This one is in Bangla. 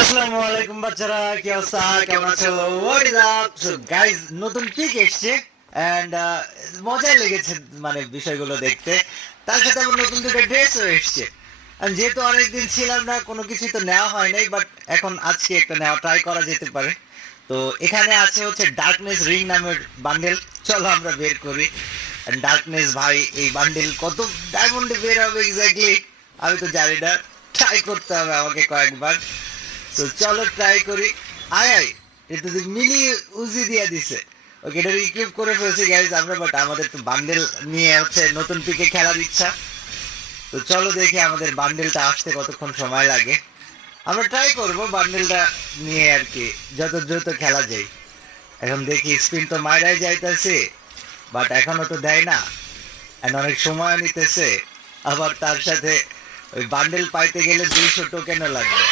আসসালামু আলাইকুম বাচ্চারা, কি অবস্থা, কেমন আছো? What is up? So guys, নতুন পিক এসেছে এন্ড মজা লেগেছে মানে বিষয়গুলো দেখতে। তার সাথে আমার নতুন দুটো ড্রেসও এসেছে। আর যেহেতু অনেকদিন ছিলাম না, কোনো কিছুই তো নেওয়া হয় নাই, বাট এখন আজকে একটা নেওয়া ট্রাই করা যেতে পারে। তো এখানে আছে হচ্ছে ডার্কনেস রিং নামের বান্ডেল। চলো আমরা বের করি। ডার্কনেস ভাই, এই বান্ডেল কত ডায়মন্ডে বের হবে এক্স্যাক্টলি আমি তো জানি না। ট্রাই করতে হবে আমাকে কয়েকবার। তো চলো ট্রাই করি। আয় আয়, এটা তো মিনি উজি দিয়া দিছে। ওকে, এটা ইকুইপ করে ফেলছি গাইজ আমরা, বাট আমাদের তো বান্ডেল নিয়ে হচ্ছে নতুন পিকে খেলার ইচ্ছা। তো চলো দেখি আমাদের বান্ডেলটা আসতে কতক্ষণ সময় লাগে। আমরা ট্রাই করব বান্ডেলটা নিয়ে আর কি, যত দ্রুত খেলা যায়। এখন দেখি, স্পিন তো মাইরাই যাইতেছে, বাট এখনো তো দেয় না, এন্ড অনেক সময় নিতেছে। আবার তার সাথে ওই বান্ডেল পাইতে গেলে 200 টোকেনও লাগবে।